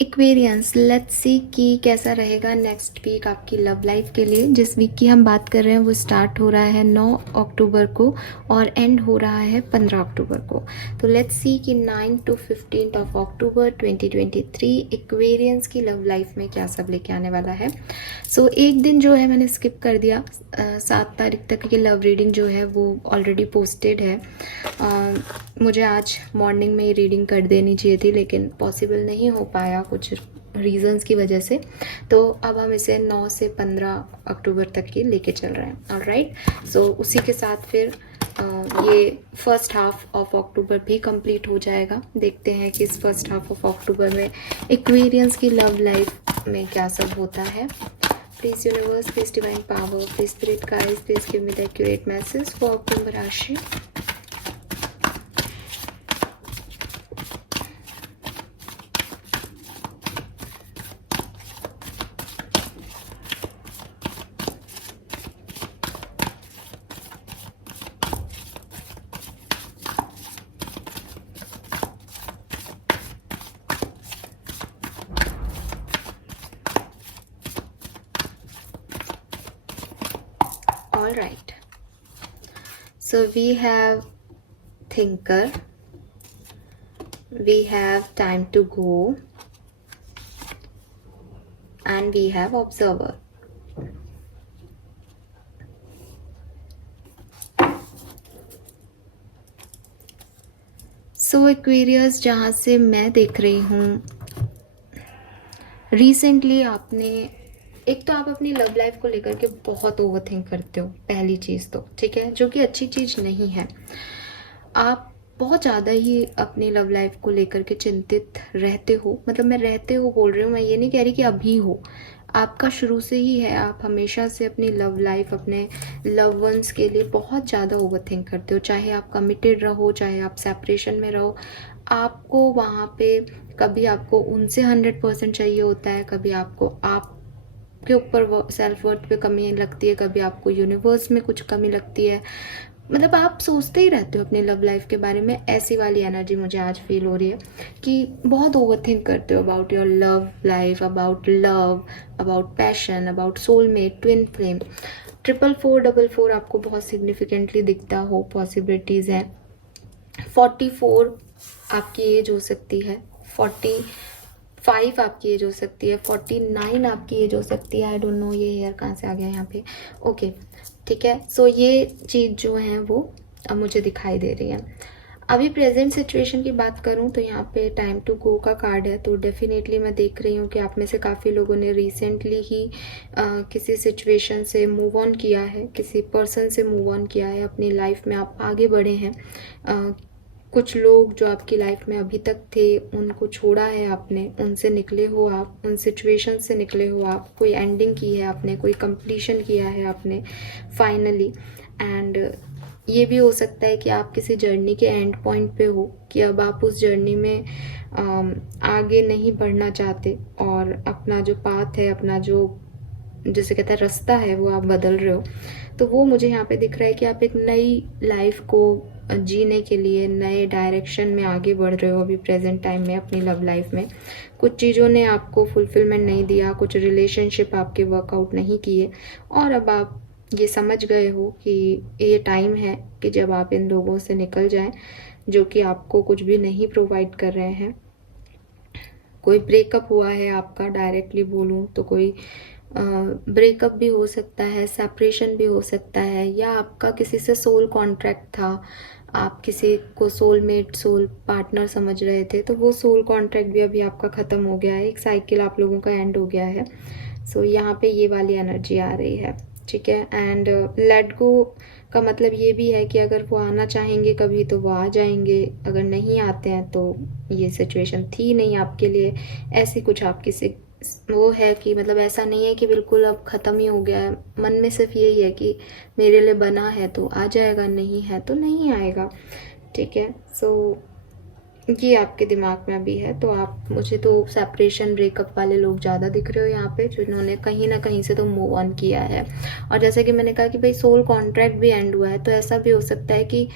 Aquarians, let's see कि कैसा रहेगा नेक्स्ट वीक आपकी लव लाइफ के लिए। जिस वीक की हम बात कर रहे हैं वो स्टार्ट हो रहा है 9 अक्टूबर को और एंड हो रहा है 15 अक्टूबर को। तो लेट्स सी कि 9 to 15 ऑफ अक्टूबर 2023 एक्वेरियंस की लव लाइफ में क्या सब लेके आने वाला है। सो एक दिन जो है मैंने स्किप कर दिया, 7 तारीख तक की लव रीडिंग जो है वो ऑलरेडी पोस्टेड है। मुझे आज मॉर्निंग में ही रीडिंग कर देनी चाहिए थी लेकिन पॉसिबल नहीं हो पाया कुछ रीजंस की वजह से। तो अब हम इसे 9 से 15 अक्टूबर तक की लेके चल रहे हैं। ऑलराइट, सो उसी के साथ फिर ये फर्स्ट हाफ ऑफ अक्टूबर भी कंप्लीट हो जाएगा। देखते हैं कि इस फर्स्ट हाफ ऑफ अक्टूबर में एक्वेरियंस की लव लाइफ में क्या सब होता है। Please universe, please divine power, please spirit guides, please give me the accurate message for Kumbh राशि। All right, so we have thinker, we have time to go, and we have observer. So Aquarius, जहाँ से मैं देख रही हूँ recently आपने, एक तो आप अपनी लव लाइफ को लेकर के बहुत ओवरथिंक करते हो, पहली चीज़ तो ठीक है, जो कि अच्छी चीज़ नहीं है। आप बहुत ज़्यादा ही अपनी लव लाइफ को लेकर के चिंतित रहते हो। मतलब मैं रहते हो बोल रही हूँ, मैं ये नहीं कह रही कि अभी हो, आपका शुरू से ही है। आप हमेशा से अपनी लव लाइफ, अपने लव वंस के लिए बहुत ज़्यादा ओवरथिंक करते हो। चाहे आप कमिटेड रहो, चाहे आप सेपरेशन में रहो, आपको वहाँ पे कभी आपको उनसे 100% चाहिए होता है, कभी आपको आपके ऊपर सेल्फ वर्थ पे कमी लगती है, कभी आपको यूनिवर्स में कुछ कमी लगती है। मतलब आप सोचते ही रहते हो अपनी लव लाइफ के बारे में। ऐसी वाली एनर्जी मुझे आज फील हो रही है कि बहुत ओवरथिंक करते हो about your love life, about love, about passion, about soulmate, twin flame. 4444 आपको बहुत सिग्निफिकेंटली दिखता हो, पॉसिबिलिटीज़ हैं। 44 आपकी एज हो सकती है, 45 आपकी एज हो सकती है, 49 आपकी एज हो सकती है। आई डोंट नो ये हेयर कहाँ से आ गया यहाँ पे। ओके ठीक है, सो ये चीज़ जो है वो अब मुझे दिखाई दे रही है। अभी प्रेजेंट सिचुएशन की बात करूं तो यहाँ पे टाइम टू गो का कार्ड है। तो डेफिनेटली मैं देख रही हूँ कि आप में से काफ़ी लोगों ने रिसेंटली ही किसी सिचुएशन से मूव ऑन किया है, किसी पर्सन से मूव ऑन किया है, अपनी लाइफ में आप आगे बढ़े हैं। कुछ लोग जो आपकी लाइफ में अभी तक थे उनको छोड़ा है आपने, उनसे निकले हो आप, उन सिचुएशन से निकले हो आप, कोई एंडिंग की है आपने, कोई कंप्लीशन किया है आपने फाइनली। एंड ये भी हो सकता है कि आप किसी जर्नी के एंड पॉइंट पे हो, कि अब आप उस जर्नी में आगे नहीं बढ़ना चाहते और अपना जो पाथ है, अपना जो जिसे कहते हैं रास्ता है, वो आप बदल रहे हो। तो वो मुझे यहाँ पे दिख रहा है कि आप एक नई लाइफ को जीने के लिए नए डायरेक्शन में आगे बढ़ रहे हो अभी प्रेजेंट टाइम में अपनी लव लाइफ में। कुछ चीज़ों ने आपको फुलफिलमेंट नहीं दिया, कुछ रिलेशनशिप आपके वर्कआउट नहीं किए, और अब आप ये समझ गए हो कि ये टाइम है कि जब आप इन लोगों से निकल जाएं जो कि आपको कुछ भी नहीं प्रोवाइड कर रहे हैं। कोई ब्रेकअप हुआ है आपका, डायरेक्टली बोलूँ तो कोई ब्रेकअप भी हो सकता है, सेपरेशन भी हो सकता है, या आपका किसी से सोल कॉन्ट्रैक्ट था, आप किसी को सोलमेट, सोल पार्टनर समझ रहे थे, तो वो सोल कॉन्ट्रैक्ट भी अभी आपका ख़त्म हो गया है। एक साइकिल आप लोगों का एंड हो गया है। सो यहाँ पे ये वाली एनर्जी आ रही है, ठीक है। एंड लेट गो का मतलब ये भी है कि अगर वो आना चाहेंगे कभी तो वो आ जाएंगे, अगर नहीं आते हैं तो ये सिचुएशन थी नहीं आपके लिए। ऐसी कुछ आपकी वो है कि मतलब ऐसा नहीं है कि बिल्कुल अब ख़त्म ही हो गया है। मन में सिर्फ यही है कि मेरे लिए बना है तो आ जाएगा, नहीं है तो नहीं आएगा, ठीक है। सो ये आपके दिमाग में अभी है। तो आप, मुझे तो सेपरेशन ब्रेकअप वाले लोग ज़्यादा दिख रहे हो यहाँ पे, जिन्होंने कहीं ना कहीं से तो मूव ऑन किया है। और जैसे कि मैंने कहा कि भाई सोल कॉन्ट्रैक्ट भी एंड हुआ है, तो ऐसा भी हो सकता है कि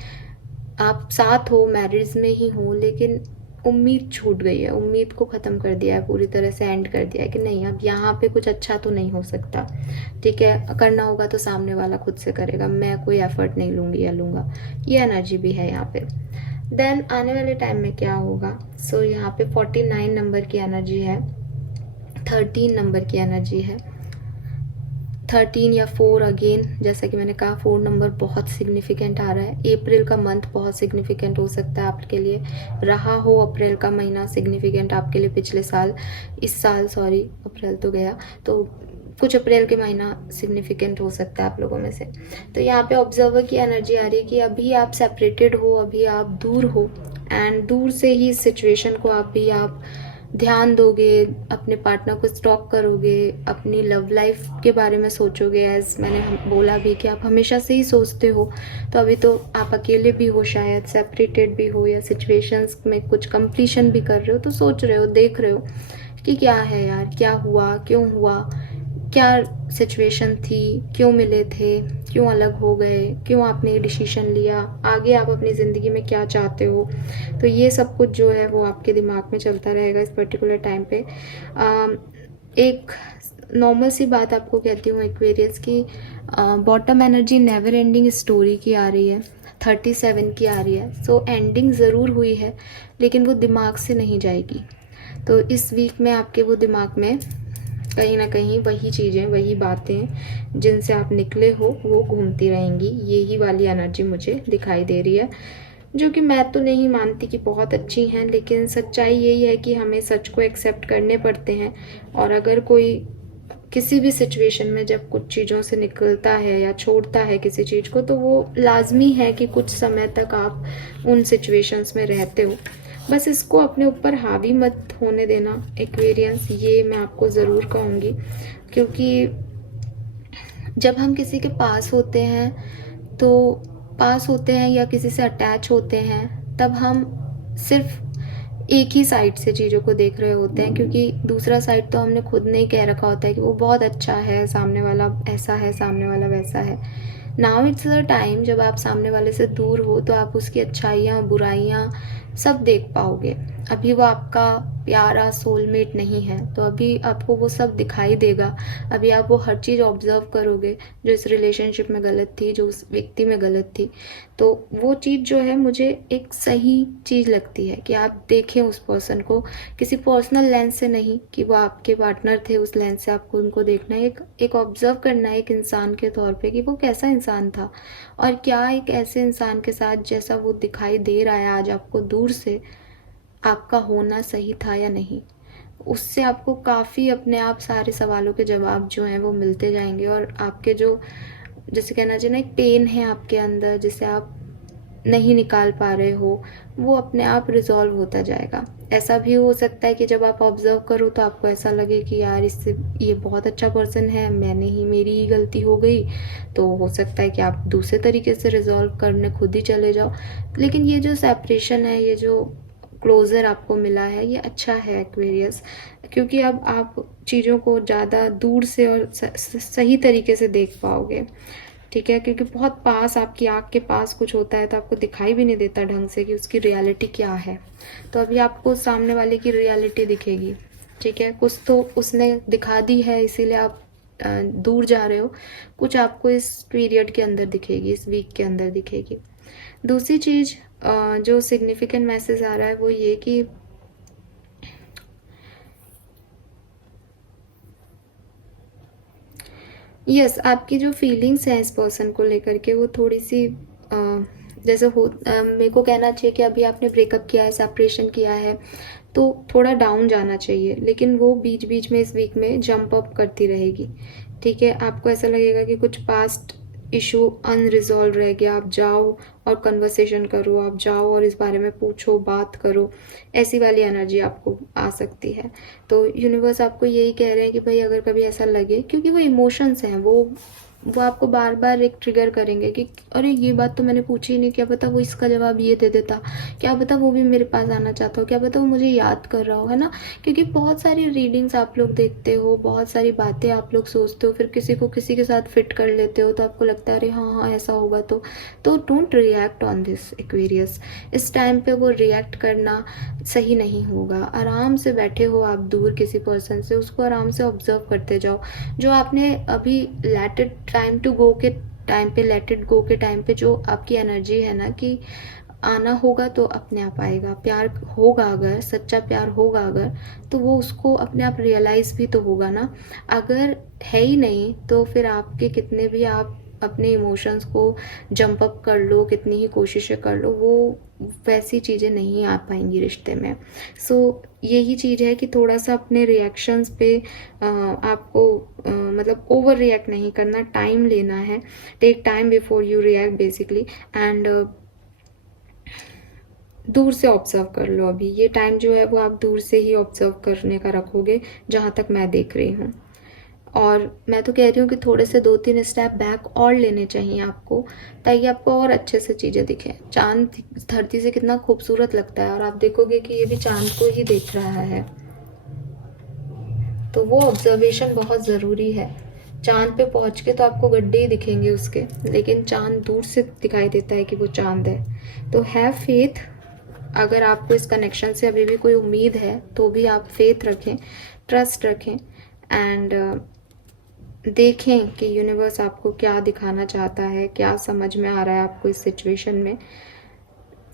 आप साथ हो, मैरिज में ही हो, लेकिन उम्मीद छूट गई है, उम्मीद को ख़त्म कर दिया है, पूरी तरह से एंड कर दिया है कि नहीं अब यहाँ पे कुछ अच्छा तो नहीं हो सकता, ठीक है, करना होगा तो सामने वाला खुद से करेगा, मैं कोई एफर्ट नहीं लूँगी या लूँगा, ये एनर्जी भी है यहाँ पे। देन आने वाले टाइम में क्या होगा, सो यहाँ पे 49 नंबर की एनर्जी है, 13 नंबर की एनर्जी है, 13 या 4 अगेन, जैसा कि मैंने कहा 4 नंबर बहुत सिग्निफिकेंट आ रहा है। अप्रैल का मंथ बहुत सिग्निफिकेंट हो सकता है आपके लिए, रहा हो अप्रैल का महीना सिग्निफिकेंट आपके लिए पिछले साल, इस साल सॉरी अप्रैल तो गया, तो कुछ अप्रैल के महीना सिग्निफिकेंट हो सकता है आप लोगों में से। तो यहाँ पे ऑब्जर्वर की एनर्जी आ रही है कि अभी आप सेपरेटेड हो, अभी आप दूर हो, एंड दूर से ही इस सिचुएशन को आप ध्यान दोगे, अपने पार्टनर को स्टॉक करोगे, अपनी लव लाइफ के बारे में सोचोगे। एज मैंने बोला भी कि आप हमेशा से ही सोचते हो, तो अभी तो आप अकेले भी हो, शायद सेपरेटेड भी हो, या सिचुएशंस में कुछ कंप्लीशन भी कर रहे हो, तो सोच रहे हो, देख रहे हो कि क्या है यार, क्या हुआ, क्यों हुआ, क्या सिचुएशन थी, क्यों मिले थे, क्यों अलग हो गए, क्यों आपने ये डिसीजन लिया, आगे आप अपनी ज़िंदगी में क्या चाहते हो। तो ये सब कुछ जो है वो आपके दिमाग में चलता रहेगा इस पर्टिकुलर टाइम पे। एक नॉर्मल सी बात आपको कहती हूँ एक्वेरियस की, bottom energy never ending story की आ रही है, 37 की आ रही है। सो एंडिंग ज़रूर हुई है, लेकिन वो दिमाग से नहीं जाएगी। तो इस वीक में आपके वो दिमाग में कहीं ना कहीं वही चीज़ें, वही बातें जिनसे आप निकले हो वो घूमती रहेंगी। यही वाली एनर्जी मुझे दिखाई दे रही है, जो कि मैं तो नहीं मानती कि बहुत अच्छी हैं, लेकिन सच्चाई यही है कि हमें सच को एक्सेप्ट करने पड़ते हैं। और अगर कोई किसी भी सिचुएशन में जब कुछ चीज़ों से निकलता है या छोड़ता है किसी चीज़ को, तो वो लाजमी है कि कुछ समय तक आप उन सिचुएशंस में रहते हो। बस इसको अपने ऊपर हावी मत होने देना एक्वेरियंस, ये मैं आपको ज़रूर कहूँगी, क्योंकि जब हम किसी के पास होते हैं या किसी से अटैच होते हैं, तब हम सिर्फ एक ही साइड से चीज़ों को देख रहे होते हैं, क्योंकि दूसरा साइड तो हमने खुद ने ही कह रखा होता है कि वो बहुत अच्छा है, सामने वाला ऐसा है, सामने वाला वैसा है। नाउ इट्स द टाइम, जब आप सामने वाले से दूर हो तो आप उसकी अच्छाइयाँ बुराइयाँ सब देख पाओगे। अभी वो आपका प्यारा सोलमेट नहीं है, तो अभी आपको वो सब दिखाई देगा। अभी आप वो हर चीज़ ऑब्जर्व करोगे जो इस रिलेशनशिप में गलत थी, जो उस व्यक्ति में गलत थी। तो वो चीज़ जो है मुझे एक सही चीज़ लगती है कि आप देखें उस पर्सन को किसी पर्सनल लेंस से नहीं, कि वो आपके पार्टनर थे उस लेंस से आपको उनको देखना है, एक ऑब्जर्व करना है एक इंसान के तौर पे कि वो कैसा इंसान था, और क्या एक ऐसे इंसान के साथ जैसा वो दिखाई दे रहा है आज आपको दूर से, आपका होना सही था या नहीं। उससे आपको काफ़ी अपने आप सारे सवालों के जवाब जो हैं वो मिलते जाएंगे, और आपके जो जैसे कहना चाहिए ना एक पेन है आपके अंदर जिसे आप नहीं निकाल पा रहे हो, वो अपने आप रिजॉल्व होता जाएगा। ऐसा भी हो सकता है कि जब आप ऑब्जर्व करो तो आपको ऐसा लगे कि यार इससे ये बहुत अच्छा पर्सन है, मेरी ही गलती हो गई, तो हो सकता है कि आप दूसरे तरीके से रिजॉल्व करने खुद ही चले जाओ। लेकिन ये जो सेपरेशन है, ये जो क्लोज़र आपको मिला है, ये अच्छा है एक्वेरियस, क्योंकि अब आप चीज़ों को ज़्यादा दूर से और सही तरीके से देख पाओगे, ठीक है, क्योंकि बहुत पास आपकी आँख के पास कुछ होता है तो आपको दिखाई भी नहीं देता ढंग से कि उसकी रियलिटी क्या है। तो अभी आपको सामने वाले की रियलिटी दिखेगी, ठीक है, कुछ तो उसने दिखा दी है इसीलिए आप दूर जा रहे हो, कुछ आपको इस पीरियड के अंदर दिखेगी, इस वीक के अंदर दिखेगी। दूसरी चीज़ जो सिग्निफिकेंट मैसेज आ रहा है वो ये कि यस, आपकी जो फीलिंग्स हैं इस पर्सन को लेकर के वो थोड़ी सी जैसे हो मेरे को कहना चाहिए कि अभी आपने ब्रेकअप किया है, सेपरेशन किया है, तो थोड़ा डाउन जाना चाहिए, लेकिन वो बीच बीच में इस वीक में जंप अप करती रहेगी, ठीक है। आपको ऐसा लगेगा कि कुछ पास्ट इशू अनरिजॉल्व रह गया, आप जाओ और कन्वर्सेशन करो, आप जाओ और इस बारे में पूछो, बात करो, ऐसी वाली एनर्जी आपको आ सकती है। तो यूनिवर्स आपको यही कह रहे हैं कि भाई अगर कभी ऐसा लगे, क्योंकि वो इमोशंस हैं, वो वो आपको बार बार एक ट्रिगर करेंगे कि अरे ये बात तो मैंने पूछी ही नहीं, क्या पता वो इसका जवाब ये दे देता, क्या पता वो भी मेरे पास आना चाहता हो, क्या पता वो मुझे याद कर रहा हो, है ना। क्योंकि बहुत सारी रीडिंग्स आप लोग देखते हो, बहुत सारी बातें आप लोग सोचते हो, फिर किसी को किसी के साथ फिट कर लेते हो, तो आपको लगता है अरे हाँ हाँ ऐसा होगा। तो don't react on this Aquarius. इस टाइम पे वो रिएक्ट करना सही नहीं होगा। आराम से बैठे हो आप दूर किसी पर्सन से, उसको आराम से ऑब्जर्व करते जाओ। जो आपने अभी let it time to go के टाइम पे, लेट इट गो के टाइम पे जो आपकी एनर्जी है ना कि आना होगा तो अपने आप आएगा। प्यार होगा अगर, सच्चा प्यार होगा अगर, तो वो उसको अपने आप रियलाइज़ भी तो होगा ना। अगर है ही नहीं तो फिर आपके कितने भी आप अपने इमोशंस को जंप अप कर लो, कितनी ही कोशिशें कर लो, वो वैसी चीज़ें नहीं आ पाएंगी रिश्ते में। सो यही चीज़ है कि थोड़ा सा अपने रिएक्शंस पे आपको मतलब ओवर रिएक्ट नहीं करना, टाइम लेना है। Take time before you react basically. And दूर से ऑब्जर्व कर लो। अभी ये टाइम जो है वो आप दूर से ही ऑब्जर्व करने का रखोगे, जहाँ तक मैं देख रही हूँ। और मैं तो कह रही हूँ कि थोड़े से 2-3 स्टेप बैक और लेने चाहिए आपको, ताकि आपको और अच्छे से चीज़ें दिखें। चांद धरती से कितना खूबसूरत लगता है, और आप देखोगे कि ये भी चांद को ही देख रहा है। तो वो ऑब्जर्वेशन बहुत ज़रूरी है। चांद पे पहुँच के तो आपको गड्ढे ही दिखेंगे उसके, लेकिन चांद दूर से दिखाई देता है कि वो चांद है। तो हैव फेथ। अगर आपको इस कनेक्शन से अभी भी कोई उम्मीद है तो भी आप फेथ रखें, ट्रस्ट रखें, एंड देखें कि यूनिवर्स आपको क्या दिखाना चाहता है, क्या समझ में आ रहा है आपको इस सिचुएशन में।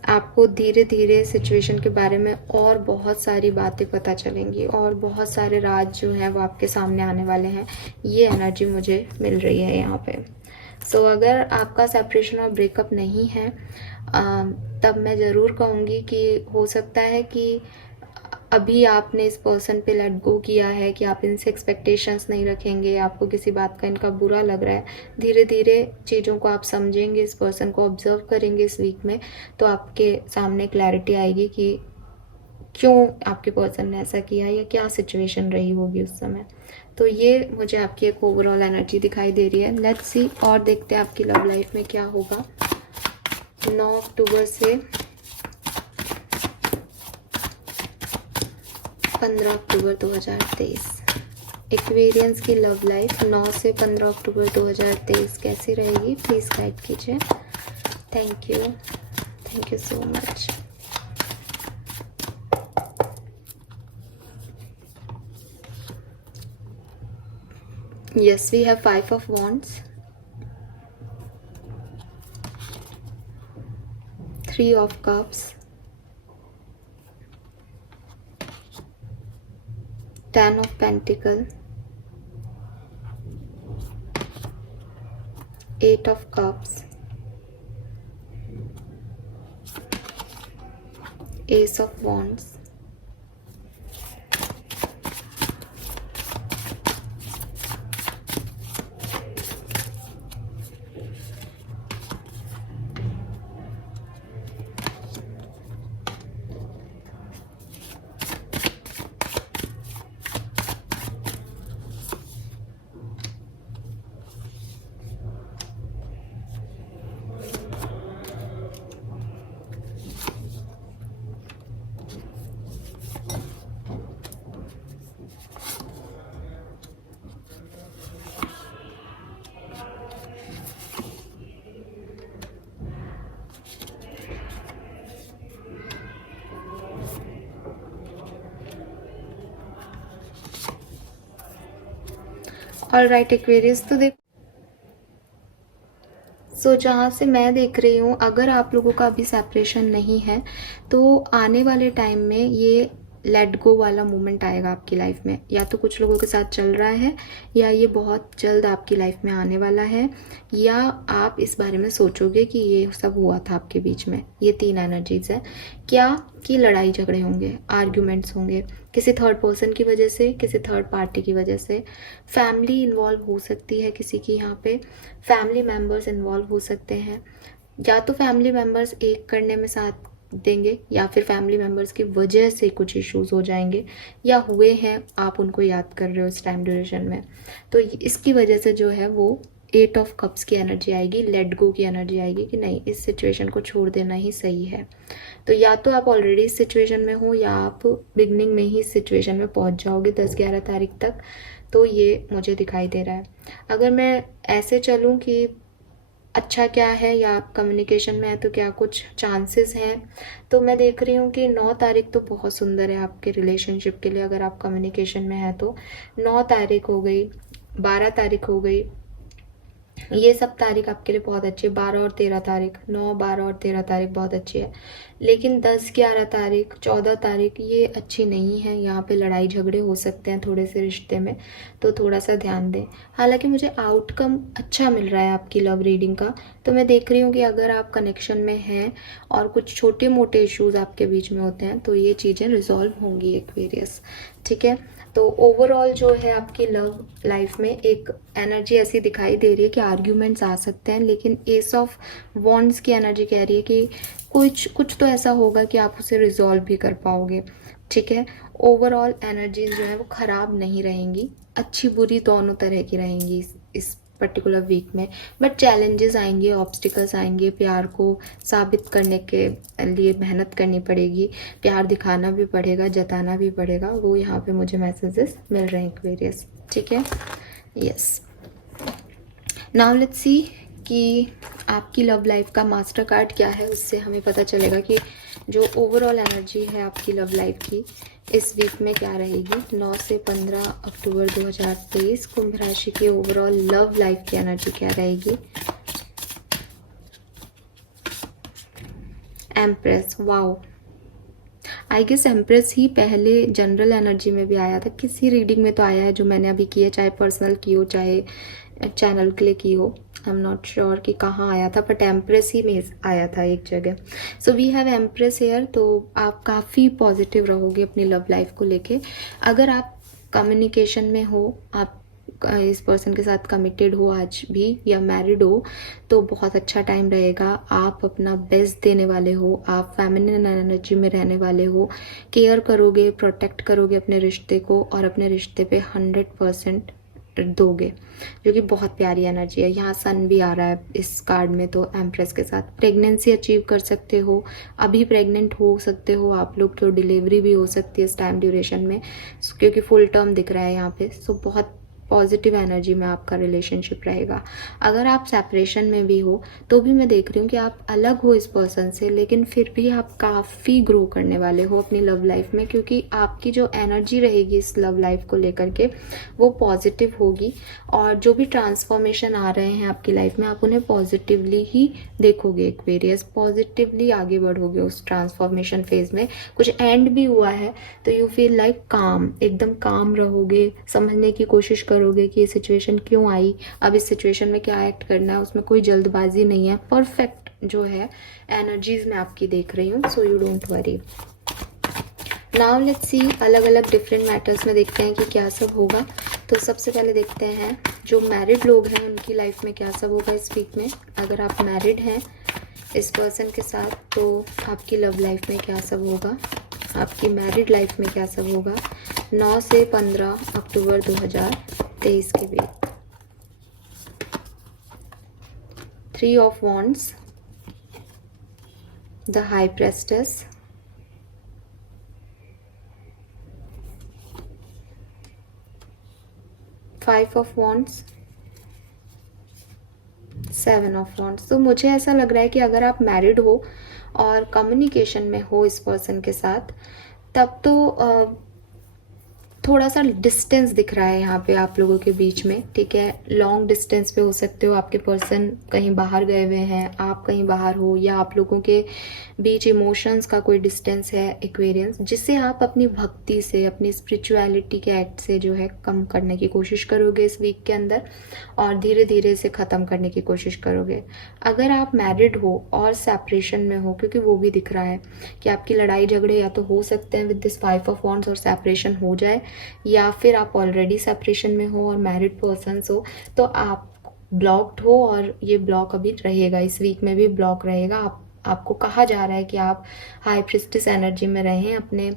आपको धीरे धीरे सिचुएशन के बारे में और बहुत सारी बातें पता चलेंगी, और बहुत सारे राज जो हैं वो आपके सामने आने वाले हैं। ये एनर्जी मुझे मिल रही है यहाँ पे। सो अगर आपका सेपरेशन और ब्रेकअप नहीं है, तब मैं ज़रूर कहूँगी कि हो सकता है कि अभी आपने इस पर्सन पे लेट गो किया है, कि आप इनसे एक्सपेक्टेशंस नहीं रखेंगे, आपको किसी बात का इनका बुरा लग रहा है। धीरे धीरे चीज़ों को आप समझेंगे, इस पर्सन को ऑब्जर्व करेंगे इस वीक में, तो आपके सामने क्लैरिटी आएगी कि क्यों आपके पर्सन ने ऐसा किया, या क्या सिचुएशन रही होगी उस समय। तो ये मुझे आपकी एक ओवरऑल एनर्जी दिखाई दे रही है। लेट्स सी, और देखते हैं आपकी लव लाइफ में क्या होगा 9 अक्टूबर से 15 अक्टूबर 2023। एक्वेरियंस की लव लाइफ 9 से 15 अक्टूबर 2023 कैसी रहेगी, प्लीज़ गाइड कीजिए। Thank you so much. Yes, we have 5 of Wands, 3 of Cups, 10 of Pentacles, 8 of Cups, Ace of Wands, alright Aquarius. तो देखो, सो जहाँ से मैं देख रही हूँ, अगर आप लोगों का अभी सेपरेशन नहीं है तो आने वाले टाइम में ये लेट गो वाला मोमेंट आएगा आपकी लाइफ में। या तो कुछ लोगों के साथ चल रहा है, या ये बहुत जल्द आपकी लाइफ में आने वाला है, या आप इस बारे में सोचोगे कि ये सब हुआ था आपके बीच में। ये 3 एनर्जीज है। क्या कि लड़ाई झगड़े होंगे, आर्ग्यूमेंट्स होंगे, किसी थर्ड पर्सन की वजह से, किसी थर्ड पार्टी की वजह से। फैमिली इन्वॉल्व हो सकती है किसी की, यहाँ पे फैमिली मेम्बर्स इन्वॉल्व हो सकते हैं। या तो फैमिली मेम्बर्स एक करने में साथ देंगे, या फिर फैमिली मेम्बर्स की वजह से कुछ इश्यूज हो जाएंगे, या हुए हैं, आप उनको याद कर रहे हो इस टाइम ड्यूरेशन में। तो इसकी वजह से जो है वो 8 ऑफ कप्स की एनर्जी आएगी, लेट गो की एनर्जी आएगी कि नहीं, इस सिचुएशन को छोड़ देना ही सही है। तो या तो आप ऑलरेडी इस सिचुएशन में हो या आप बिगनिंग में ही इस सिचुएशन में पहुंच जाओगे 10-11 तारीख तक। तो ये मुझे दिखाई दे रहा है। अगर मैं ऐसे चलूँ कि अच्छा क्या है या आप कम्युनिकेशन में है तो क्या कुछ चांसेस हैं, तो मैं देख रही हूँ कि 9 तारीख तो बहुत सुंदर है आपके रिलेशनशिप के लिए। अगर आप कम्युनिकेशन में है तो 9 तारीख हो गई, 12 तारीख हो गई, ये सब तारीख आपके लिए बहुत अच्छी है। 12 और 13 तारीख, 9, 12 और 13 तारीख बहुत अच्छी है। लेकिन 10, 11 तारीख, 14 तारीख ये अच्छी नहीं है। यहाँ पे लड़ाई झगड़े हो सकते हैं थोड़े से रिश्ते में, तो थोड़ा सा ध्यान दें। हालांकि मुझे आउटकम अच्छा मिल रहा है आपकी लव रीडिंग का। तो मैं देख रही हूँ कि अगर आप कनेक्शन में हैं और कुछ छोटे मोटे इश्यूज आपके बीच में होते हैं तो ये चीज़ें रिजॉल्व होंगी एक्वेरियस, ठीक है। तो ओवरऑल जो है आपकी लव लाइफ में एक एनर्जी ऐसी दिखाई दे रही है कि आर्ग्यूमेंट्स आ सकते हैं, लेकिन एस ऑफ वॉन्ड्स की एनर्जी कह रही है कि कुछ तो ऐसा होगा कि आप उसे रिजॉल्व भी कर पाओगे, ठीक है। ओवरऑल एनर्जीज जो है वो ख़राब नहीं रहेंगी, अच्छी बुरी दोनों तरह की रहेंगी इस पर्टिकुलर वीक में। बट चैलेंजेस आएंगे, ऑब्स्टिकल्स आएंगे, प्यार को साबित करने के लिए मेहनत करनी पड़ेगी, प्यार दिखाना भी पड़ेगा, जताना भी पड़ेगा, वो यहाँ पे मुझे मैसेजेस मिल रहे हैं एक्वेरियस, ठीक है। यस, नाउ लेट्स सी कि आपकी लव लाइफ का मास्टर कार्ड क्या है। उससे हमें पता चलेगा कि जो ओवरऑल एनर्जी है आपकी लव लाइफ की इस वीक में क्या रहेगी। 9 से 15 अक्टूबर 2023 कुंभ राशि की ओवरऑल लव लाइफ की एनर्जी क्या रहेगी। Empress, wow, I guess empress ही पहले जनरल एनर्जी में भी आया था, किसी रीडिंग में तो आया है जो मैंने अभी की है, चाहे पर्सनल की हो चाहे चैनल के लिए की हो। आई एम नॉट श्योर कि कहाँ आया था, बट एम्प्रेस ही में आया था एक जगह। So we have empress here. तो आप काफ़ी पॉजिटिव रहोगे अपनी लव लाइफ को लेके। अगर आप कम्युनिकेशन में हो, आप इस पर्सन के साथ कमिटेड हो आज भी या मैरिड हो, तो बहुत अच्छा टाइम रहेगा। आप अपना बेस्ट देने वाले हो, आप फेमिनिन एनर्जी में रहने वाले हो, केयर करोगे, प्रोटेक्ट करोगे अपने रिश्ते को और अपने रिश्ते पे 100% दोगे, जो कि बहुत प्यारी एनर्जी है। यहाँ सन भी आ रहा है इस कार्ड में, तो एम्प्रेस के साथ प्रेगनेंसी अचीव कर सकते हो, अभी प्रेग्नेंट हो सकते हो आप लोग, तो डिलीवरी भी हो सकती है इस टाइम ड्यूरेशन में, क्योंकि फुल टर्म दिख रहा है यहाँ पे। सो बहुत पॉजिटिव एनर्जी में आपका रिलेशनशिप रहेगा। अगर आप सेपरेशन में भी हो तो भी मैं देख रही हूँ कि आप अलग हो इस पर्सन से, लेकिन फिर भी आप काफ़ी ग्रो करने वाले हो अपनी लव लाइफ में, क्योंकि आपकी जो एनर्जी रहेगी इस लव लाइफ को लेकर के वो पॉजिटिव होगी। और जो भी ट्रांसफॉर्मेशन आ रहे हैं आपकी लाइफ में, आप उन्हें पॉजिटिवली ही देखोगे एक्वेरियस, पॉजिटिवली आगे बढ़ोगे उस ट्रांसफॉर्मेशन फेज में। कुछ एंड भी हुआ है तो यू फील लाइक काम, एकदम काम रहोगे, समझने की कोशिश करोगे कि ये सिचुएशन क्यों आई, अब इस सिचुएशन में क्या एक्ट करना है, उसमें कोई जल्दबाजी नहीं है। परफेक्ट जो है एनर्जीज में आपकी देख रही हूँ, so you don't worry. Now let's see, अलग अलग डिफरेंट मैटर्स में देखते हैं कि क्या सब होगा। तो सबसे पहले देखते हैं जो मैरिड लोग हैं उनकी लाइफ में क्या सब होगा इस वीक में। अगर आप मैरिड हैं इस पर्सन के साथ तो आपकी लव लाइफ में क्या सब होगा, आपकी मैरिड लाइफ में क्या सब होगा 9 से 15 अक्टूबर 2023 के बीच। 3 of wands, the high प्रेस्टेस, five of wands, 7 of wands. तो मुझे ऐसा लग रहा है कि अगर आप मैरिड हो और कम्युनिकेशन में हो इस पर्सन के साथ, तब तो थोड़ा सा डिस्टेंस दिख रहा है यहाँ पे आप लोगों के बीच में, ठीक है। लॉन्ग डिस्टेंस पे हो सकते हो, आपके पर्सन कहीं बाहर गए हुए हैं, आप कहीं बाहर हो, या आप लोगों के बीच इमोशंस का कोई डिस्टेंस है एक्वेरियंस, जिसे आप अपनी भक्ति से, अपनी स्पिरिचुअलिटी के एक्ट से जो है कम करने की कोशिश करोगे इस वीक के अंदर, और धीरे धीरे इसे ख़त्म करने की कोशिश करोगे। अगर आप मैरिड हो और सेपरेशन में हो, क्योंकि वो भी दिख रहा है कि आपकी लड़ाई झगड़े या तो हो सकते हैं विद दिस 5 ऑफ वॉन्ड्स और सेपरेशन हो जाए, या फिर आप ऑलरेडी सेपरेशन में हो और मैरिड पर्सन्स हो तो आप ब्लॉक्ड हो, और ये ब्लॉक अभी रहेगा, इस वीक में भी ब्लॉक रहेगा। आपको कहा जा रहा है कि आप हाई प्रिस्टिस एनर्जी में रहें, अपने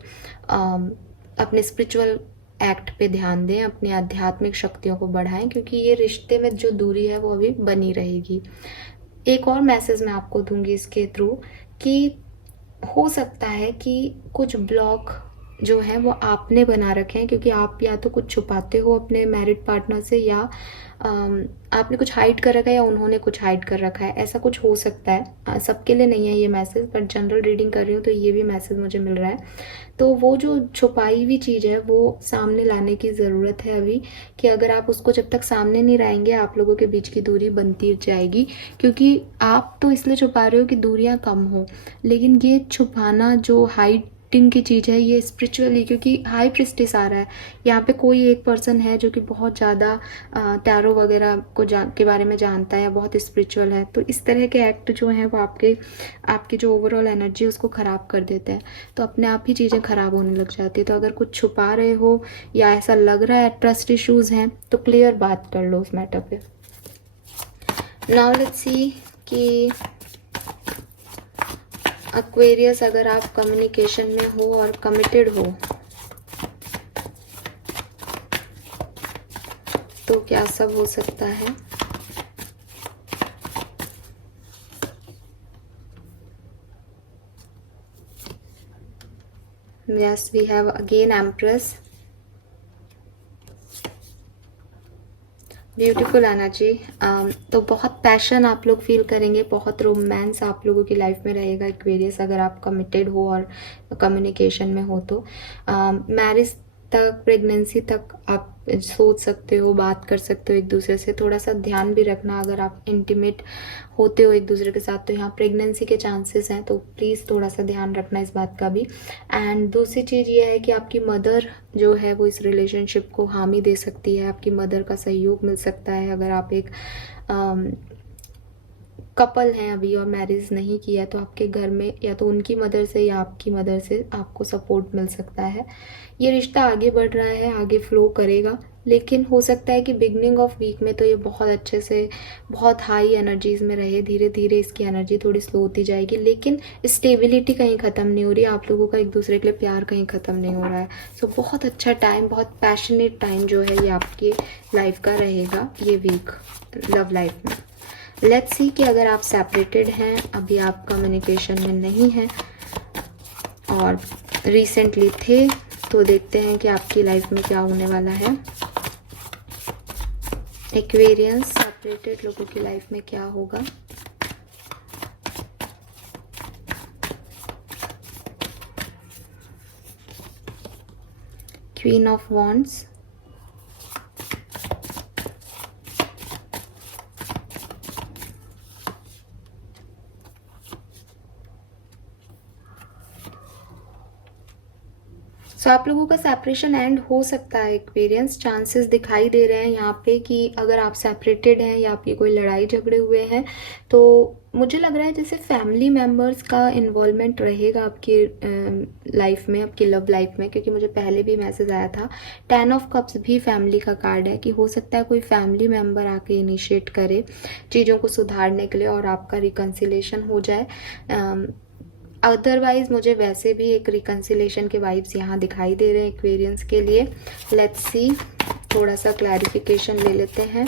स्पिरिचुअल एक्ट पे ध्यान दें, अपनी आध्यात्मिक शक्तियों को बढ़ाएं, क्योंकि ये रिश्ते में जो दूरी है वो अभी बनी रहेगी। एक और मैसेज मैं आपको दूंगी इसके थ्रू कि हो सकता है कि कुछ ब्लॉक जो है वो आपने बना रखे हैं, क्योंकि आप या तो कुछ छुपाते हो अपने मैरिड पार्टनर से, या आपने कुछ हाइड कर रखा है, या उन्होंने कुछ हाइड कर रखा है, ऐसा कुछ हो सकता है। सबके लिए नहीं है ये मैसेज, बट जनरल रीडिंग कर रही हूँ तो ये भी मैसेज मुझे मिल रहा है। तो वो जो छुपाई हुई चीज़ है वो सामने लाने की ज़रूरत है अभी, कि अगर आप उसको जब तक सामने नहीं लाएंगे आप लोगों के बीच की दूरी बनती जाएगी। क्योंकि आप तो इसलिए छुपा रहे हो कि दूरियां कम हो, लेकिन ये छुपाना जो हाइडिंग की चीज़ है ये स्पिरिचुअली, क्योंकि हाई प्रिस्टेस आ रहा है यहाँ पे, कोई एक पर्सन है जो कि बहुत ज़्यादा टैरो वगैरह के बारे में जानता है, बहुत स्पिरिचुअल है। तो इस तरह के एक्ट जो हैं वो आपकी जो ओवरऑल एनर्जी है उसको ख़राब कर देते हैं, तो अपने आप ही चीज़ें ख़राब होने लग जाती है। तो अगर कुछ छुपा रहे हो या ऐसा लग रहा है ट्रस्ट इश्यूज़ हैं, तो क्लियर बात कर लो उस मैटर पे। नाउ लेट्स सी कि एक्वेरियस, अगर आप कम्युनिकेशन में हो और कमिटेड हो तो क्या सब हो सकता है। Yes, we have again empress, beautiful energy. तो बहुत पैशन आप लोग फील करेंगे, बहुत रोमांस आप लोगों की लाइफ में रहेगा एक्वेरियस, अगर आप कमिटेड हो और कम्युनिकेशन में हो तो। मैरिज तक, प्रेगनेंसी तक आप सोच सकते हो, बात कर सकते हो एक दूसरे से। थोड़ा सा ध्यान भी रखना, अगर आप इंटीमेट होते हो एक दूसरे के साथ तो यहाँ प्रेगनेंसी के चांसेस हैं, तो प्लीज़ थोड़ा सा ध्यान रखना इस बात का भी। एंड दूसरी चीज़ ये है कि आपकी मदर जो है वो इस रिलेशनशिप को हामी दे सकती है, आपकी मदर का सहयोग मिल सकता है। अगर आप एक कपल हैं अभी और मैरिज नहीं किया है तो आपके घर में या तो उनकी मदर से या आपकी मदर से आपको सपोर्ट मिल सकता है। ये रिश्ता आगे बढ़ रहा है, आगे फ्लो करेगा, लेकिन हो सकता है कि बिगनिंग ऑफ वीक में तो ये बहुत अच्छे से, बहुत हाई एनर्जीज में रहे, धीरे धीरे इसकी एनर्जी थोड़ी स्लो होती जाएगी, लेकिन स्टेबिलिटी कहीं ख़त्म नहीं हो रही, आप लोगों का एक दूसरे के लिए प्यार कहीं ख़त्म नहीं हो रहा है। सो बहुत अच्छा टाइम, बहुत पैशनेट टाइम जो है ये आपकी लाइफ का रहेगा ये वीक लव लाइफ में। लेट्स सी कि अगर आप सेपरेटेड हैं, अभी आप कम्युनिकेशन में नहीं हैं और रिसेंटली थे, तो देखते हैं कि आपकी लाइफ में क्या होने वाला है। एक्वेरियंस, सेपरेटेड लोगों की लाइफ में क्या होगा। क्वीन ऑफ वॉन्ड्स, सो आप लोगों का सेपरेशन एंड हो सकता है। एक्सपीरियंस चांसेस दिखाई दे रहे हैं यहाँ पे कि अगर आप सेपरेटेड हैं या आपकी कोई लड़ाई झगड़े हुए हैं, तो मुझे लग रहा है जैसे फैमिली मेम्बर्स का इन्वॉल्वमेंट रहेगा आपकी लाइफ में, आपकी लव लाइफ में, क्योंकि मुझे पहले भी मैसेज आया था। 10 ऑफ कप्स भी फैमिली का कार्ड है, कि हो सकता है कोई फैमिली मेम्बर आके इनिशिएट करे चीज़ों को सुधारने के लिए और आपका रिकन्सिलेशन हो जाए। अदरवाइज मुझे वैसे भी एक रिकन्सिलेशन के वाइब्स यहाँ दिखाई दे रहे हैं एक्वेरियंस के लिए। लेट्स सी, थोड़ा सा क्लैरिफिकेशन ले लेते हैं।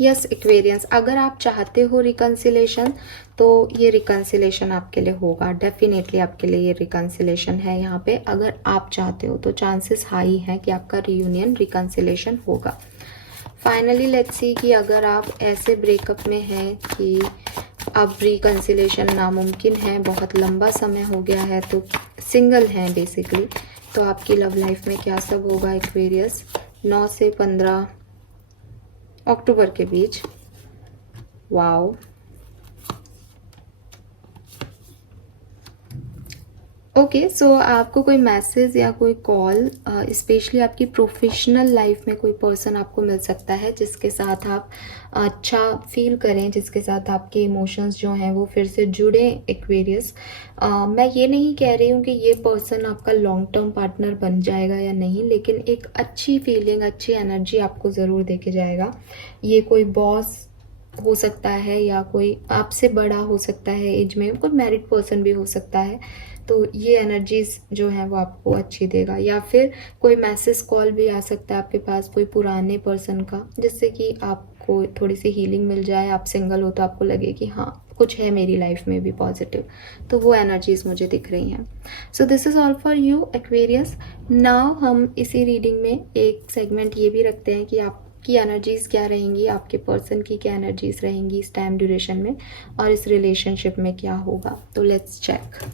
यस एक्वेरियंस, अगर आप चाहते हो रिकन्सिलेशन तो ये रिकन्सिलेशन आपके लिए होगा, डेफिनेटली आपके लिए ये रिकन्सिलेशन है यहाँ पे। अगर आप चाहते हो तो चांसेस हाई हैं कि आपका रियूनियन रिकन्सिलेशन होगा। फाइनली लेट्स सी कि अगर आप ऐसे ब्रेकअप में हैं कि अब रिकन्सिलेशन नामुमकिन है, बहुत लंबा समय हो गया है, तो सिंगल हैं बेसिकली, तो आपकी लव लाइफ में क्या सब होगा एक्वेरियस 9 से 15 अक्टूबर के बीच। वाओ, ओके, सो आपको कोई मैसेज या कोई कॉल, स्पेशली आपकी प्रोफेशनल लाइफ में कोई पर्सन आपको मिल सकता है जिसके साथ आप अच्छा फील करें, जिसके साथ आपके इमोशंस जो हैं वो फिर से जुड़े एक्वेरियस। मैं ये नहीं कह रही हूँ कि ये पर्सन आपका लॉन्ग टर्म पार्टनर बन जाएगा या नहीं, लेकिन एक अच्छी फीलिंग, अच्छी एनर्जी आपको ज़रूर देके जाएगा। ये कोई बॉस हो सकता है या कोई आपसे बड़ा हो सकता है एज में, कोई मैरिड पर्सन भी हो सकता है। तो ये एनर्जीज जो हैं वो आपको अच्छी देगा। या फिर कोई मैसेज कॉल भी आ सकता है आपके पास कोई पुराने पर्सन का, जिससे कि आपको थोड़ी सी हीलिंग मिल जाए। आप सिंगल हो तो आपको लगे कि हाँ कुछ है मेरी लाइफ में भी पॉजिटिव, तो वो एनर्जीज मुझे दिख रही हैं। So this is all for you Aquarius. Now हम इसी रीडिंग में एक सेगमेंट ये भी रखते हैं कि आपकी एनर्जीज क्या रहेंगी, आपके पर्सन की क्या एनर्जीज रहेंगी इस टाइम ड्यूरेशन में, और इस रिलेशनशिप में क्या होगा। तो लेट्स चेक।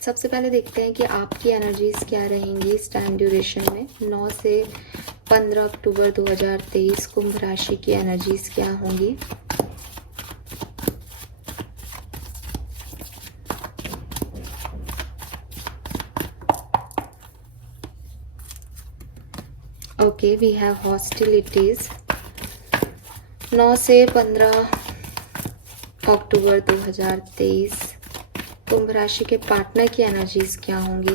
सबसे पहले देखते हैं कि आपकी एनर्जीज क्या रहेंगी इस टाइम ड्यूरेशन में। 9 से 15 अक्टूबर 2023 कुंभ राशि की एनर्जीज क्या होंगी। Okay, we have hostilities. 9 से 15 अक्टूबर 2023 कुंभ राशि के पार्टनर की एनर्जीज क्या होंगी।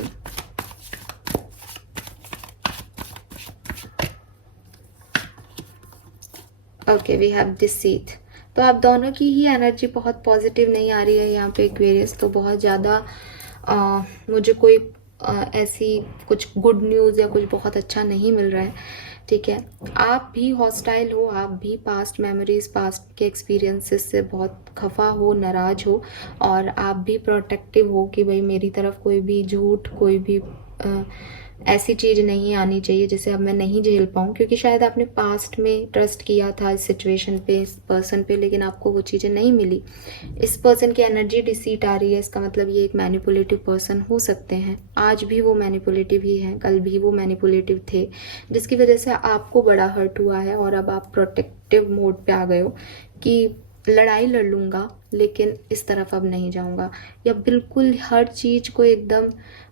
Okay, we have deceit. तो आप दोनों की ही एनर्जी बहुत पॉजिटिव नहीं आ रही है यहाँ पे एक्वेरियस। तो बहुत ज़्यादा मुझे कोई ऐसी कुछ गुड न्यूज़ या कुछ बहुत अच्छा नहीं मिल रहा है, ठीक है। आप भी हॉस्टाइल हो, आप भी पास्ट मेमोरीज, पास्ट के एक्सपीरियंसेस से बहुत खफा हो, नाराज हो, और आप भी प्रोटेक्टिव हो कि भाई मेरी तरफ कोई भी झूठ, कोई भी ऐसी चीज़ नहीं आनी चाहिए जिसे अब मैं नहीं झेल पाऊँ, क्योंकि शायद आपने पास्ट में ट्रस्ट किया था इस सिचुएशन पे, इस पर्सन पे, लेकिन आपको वो चीज़ें नहीं मिली। इस पर्सन की एनर्जी डिसीट आ रही है, इसका मतलब ये एक मैनिपुलेटिव पर्सन हो सकते हैं। आज भी वो मैनिपुलेटिव ही हैं, कल भी वो मैनिपुलेटिव थे, जिसकी वजह से आपको बड़ा हर्ट हुआ है। और अब आप प्रोटेक्टिव मोड पे आ गए हो कि लड़ाई लड़ लूँगा लेकिन इस तरफ अब नहीं जाऊँगा, या बिल्कुल हर चीज़ को एकदम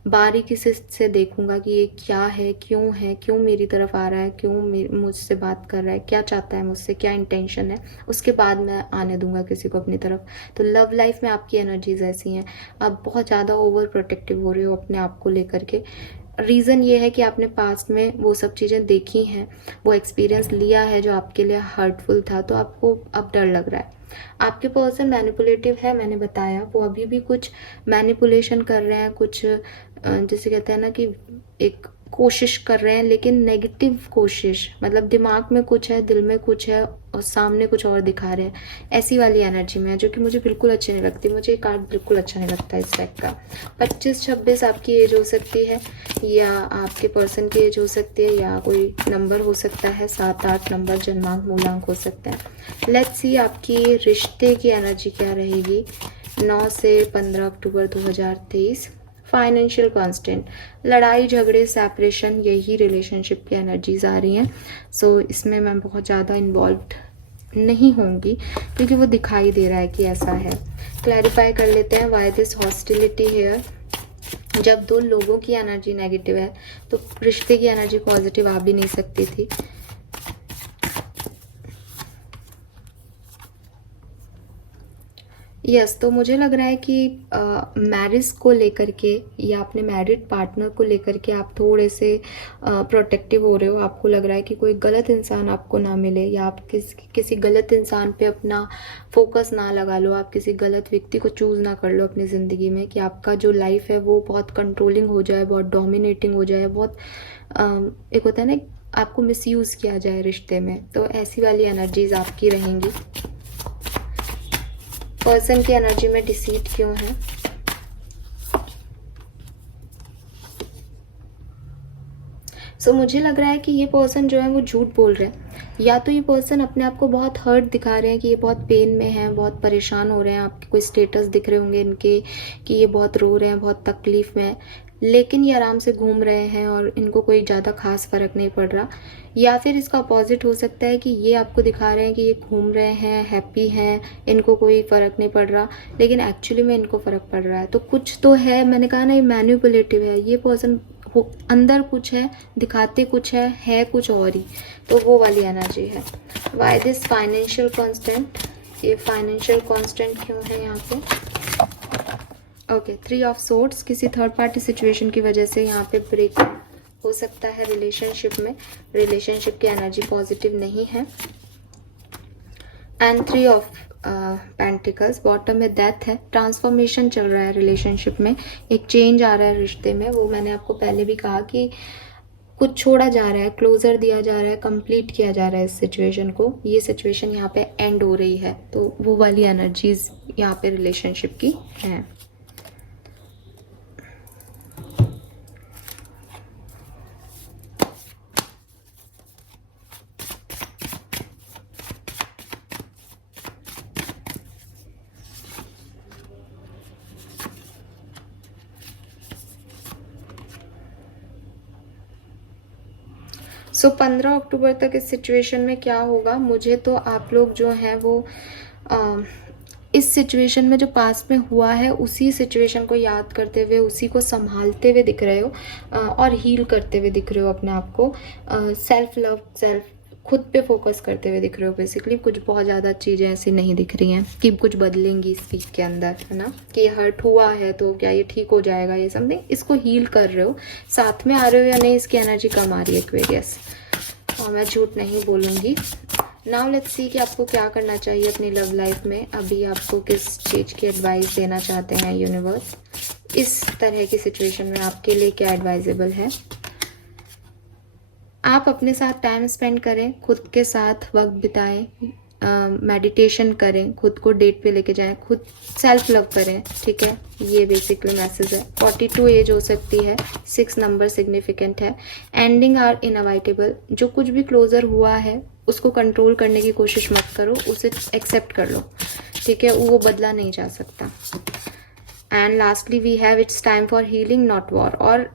बारीकी से देखूंगा कि ये क्या है, क्यों मेरी तरफ आ रहा है, क्यों मुझसे बात कर रहा है, क्या चाहता है मुझसे, क्या इंटेंशन है, उसके बाद मैं आने दूंगा किसी को अपनी तरफ। तो लव लाइफ में आपकी एनर्जीज ऐसी हैं, आप बहुत ज़्यादा ओवर प्रोटेक्टिव हो रहे हो अपने आप को लेकर के। रीज़न ये है कि आपने पास्ट में वो सब चीज़ें देखी हैं, वो एक्सपीरियंस लिया है जो आपके लिए हर्टफुल था, तो आपको अब डर लग रहा है। आपके पर्सन मैनिपुलेटिव है, मैंने बताया, वो अभी भी कुछ मैनिपुलेशन कर रहे हैं, कुछ जैसे कहते हैं ना कि एक कोशिश कर रहे हैं, लेकिन नेगेटिव कोशिश, मतलब दिमाग में कुछ है, दिल में कुछ है और सामने कुछ और दिखा रहे हैं। ऐसी वाली एनर्जी में है, जो कि मुझे बिल्कुल अच्छी नहीं लगती। मुझे ये कार्ड बिल्कुल अच्छा नहीं लगता इस टाइप का। 25-26 आपकी एज हो सकती है, या आपके पर्सन की एज हो सकती है, या कोई नंबर हो सकता है, 7-8 नंबर, जन्मांक, मूलांक हो सकते हैं। लेट्स सी आपकी रिश्ते की एनर्जी क्या रहेगी 9 से 15 अक्टूबर 2023। फाइनेंशियल कांस्टेंट, लड़ाई झगड़े, सेपरेशन, यही रिलेशनशिप की एनर्जीज आ रही हैं। सो इसमें मैं बहुत ज़्यादा इन्वॉल्व्ड नहीं होंगी, क्योंकि वो दिखाई दे रहा है कि ऐसा है। क्लैरिफाई कर लेते हैं, व्हाई दिस हॉस्टिलिटी हियर। जब दो लोगों की एनर्जी नेगेटिव है तो रिश्ते की एनर्जी पॉजिटिव आ भी नहीं सकती थी। यस, तो मुझे लग रहा है कि मैरिज को लेकर के या अपने मैरिड पार्टनर को लेकर के आप थोड़े से प्रोटेक्टिव हो रहे हो। आपको लग रहा है कि कोई गलत इंसान आपको ना मिले, या आप किसी गलत इंसान पे अपना फोकस ना लगा लो, आप किसी गलत व्यक्ति को चूज़ ना कर लो अपनी ज़िंदगी में, कि आपका जो लाइफ है वो बहुत कंट्रोलिंग हो जाए, बहुत डोमिनेटिंग हो जाए, बहुत एक होता है ना आपको मिसयूज़ किया जाए रिश्ते में। तो ऐसी वाली एनर्जीज आपकी रहेंगी। पर्सन की एनर्जी में डिसीट क्यों है? सो मुझे लग रहा है कि ये पर्सन जो है वो झूठ बोल रहे हैं, या तो ये पर्सन अपने आप को बहुत हर्ट दिखा रहे हैं कि ये बहुत पेन में है, बहुत परेशान हो रहे हैं। आपके कोई स्टेटस दिख रहे होंगे इनके कि ये बहुत रो रहे हैं, बहुत तकलीफ में है, लेकिन ये आराम से घूम रहे हैं और इनको कोई ज़्यादा खास फर्क नहीं पड़ रहा। या फिर इसका अपोजिट हो सकता है कि ये आपको दिखा रहे हैं कि ये घूम रहे हैं, हैप्पी हैं, इनको कोई फ़र्क नहीं पड़ रहा, लेकिन एक्चुअली में इनको फ़र्क पड़ रहा है। तो कुछ तो है, मैंने कहा ना ये मैनिपुलेटिव है, ये पर्सन अंदर कुछ है, दिखाते कुछ है कुछ और ही। तो वो वाली एनर्जी है। वाई दिस फाइनेंशियल कांस्टेंट, ये फाइनेंशियल कांस्टेंट क्यों है यहाँ पे? ओके, 3 ऑफ सोर्ड्स, किसी थर्ड पार्टी सिचुएशन की वजह से यहाँ पे ब्रेक हो सकता है रिलेशनशिप में, रिलेशनशिप की एनर्जी पॉजिटिव नहीं है। एंड 3 ऑफ पेंटिकल्स, बॉटम में डेथ है। ट्रांसफॉर्मेशन चल रहा है रिलेशनशिप में, एक चेंज आ रहा है रिश्ते में। वो मैंने आपको पहले भी कहा कि कुछ छोड़ा जा रहा है, क्लोजर दिया जा रहा है, कंप्लीट किया जा रहा है इस सिचुएशन को। ये सिचुएशन यहाँ पे एंड हो रही है, तो वो वाली एनर्जीज यहाँ पे रिलेशनशिप की हैं। सो 15 अक्टूबर तक इस सिचुएशन में क्या होगा, मुझे तो आप लोग जो हैं वो इस सिचुएशन में जो पास्ट में हुआ है उसी सिचुएशन को याद करते हुए, उसी को संभालते हुए दिख रहे हो और हील करते हुए दिख रहे हो अपने आप को। सेल्फ लव, सेल्फ खुद पे फोकस करते हुए दिख रहे हो। बेसिकली कुछ बहुत ज़्यादा चीज़ें ऐसी नहीं दिख रही हैं कि कुछ बदलेंगी इस वीक के अंदर, है ना, कि ये हर्ट हुआ है तो क्या ये ठीक हो जाएगा, ये समथिंग। इसको हील कर रहे हो, साथ में आ रहे हो या नहीं, इसकी एनर्जी कम आ रही है एक्वेरियस, और मैं झूठ नहीं बोलूँगी। नाउ लेट्स सी कि आपको क्या करना चाहिए अपनी लव लाइफ में। अभी आपको किस चीज़ की एडवाइस देना चाहते हैं यूनिवर्स, इस तरह की सिचुएशन में आपके लिए क्या एडवाइजेबल है। आप अपने साथ टाइम स्पेंड करें, खुद के साथ वक्त बिताएं, मेडिटेशन करें, खुद को डेट पे लेके जाएं, खुद सेल्फ लव करें, ठीक है। ये बेसिकली मैसेज है। 42 एज हो सकती है, 6 नंबर सिग्निफिकेंट है। एंडिंग आर इनअवॉइडेबल, जो कुछ भी क्लोजर हुआ है उसको कंट्रोल करने की कोशिश मत करो, उसे एक्सेप्ट कर लो, ठीक है, वो बदला नहीं जा सकता। And lastly we have it's time for healing not war. और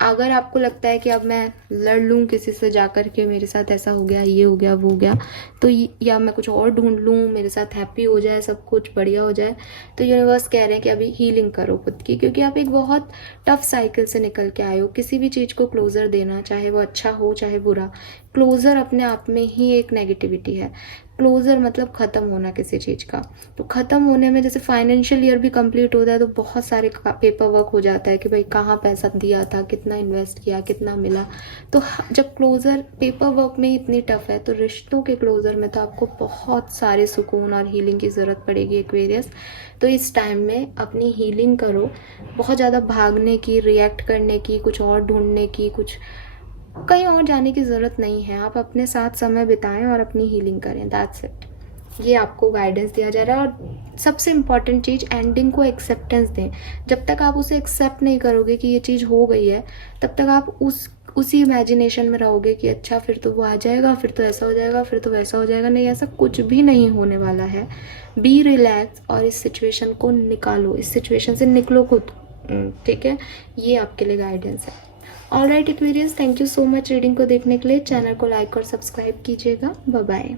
अगर आपको लगता है कि अब मैं लड़ लूँ किसी से जाकर के, मेरे साथ ऐसा हो गया, ये हो गया, वो हो गया, तो या मैं कुछ और ढूंढ लूँ, मेरे साथ हैप्पी हो जाए, सब कुछ बढ़िया हो जाए, तो यूनिवर्स कह रहे हैं कि अभी हीलिंग करो खुद की, क्योंकि आप एक बहुत टफ साइकिल से निकल के आए हो। किसी भी चीज़ को क्लोजर देना, चाहे वो अच्छा हो चाहे बुरा, क्लोजर अपने आप में ही एक नेगेटिविटी है। क्लोजर मतलब ख़त्म होना किसी चीज़ का। तो ख़त्म होने में, जैसे फाइनेंशियल ईयर भी कंप्लीट होता है तो बहुत सारे पेपर वर्क हो जाता है कि भाई कहाँ पैसा दिया था, कितना इन्वेस्ट किया, कितना मिला। तो जब क्लोजर पेपर वर्क में ही इतनी टफ है, तो रिश्तों के क्लोजर में तो आपको बहुत सारे सुकून और हीलिंग की ज़रूरत पड़ेगी एक्वेरियस। तो इस टाइम में अपनी हीलिंग करो। बहुत ज़्यादा भागने की, रिएक्ट करने की, कुछ और ढूंढने की, कुछ कहीं और जाने की ज़रूरत नहीं है। आप अपने साथ समय बिताएं और अपनी हीलिंग करें, दैट्स इट। ये आपको गाइडेंस दिया जा रहा है। और सबसे इम्पॉर्टेंट चीज़, एंडिंग को एक्सेप्टेंस दें। जब तक आप उसे एक्सेप्ट नहीं करोगे कि ये चीज़ हो गई है, तब तक आप उसी इमेजिनेशन में रहोगे कि अच्छा फिर तो वो आ जाएगा, फिर तो ऐसा हो जाएगा, फिर तो वैसा हो जाएगा। नहीं, ऐसा कुछ भी नहीं होने वाला है। बी रिलैक्स और इस सिचुएशन को निकालो, इस सिचुएशन से निकलो खुद, ठीक है। ये आपके लिए गाइडेंस है। Alright Aquarius, thank you so much reading को देखने के लिए। चैनल को लाइक और सब्सक्राइब कीजिएगा। Bye bye.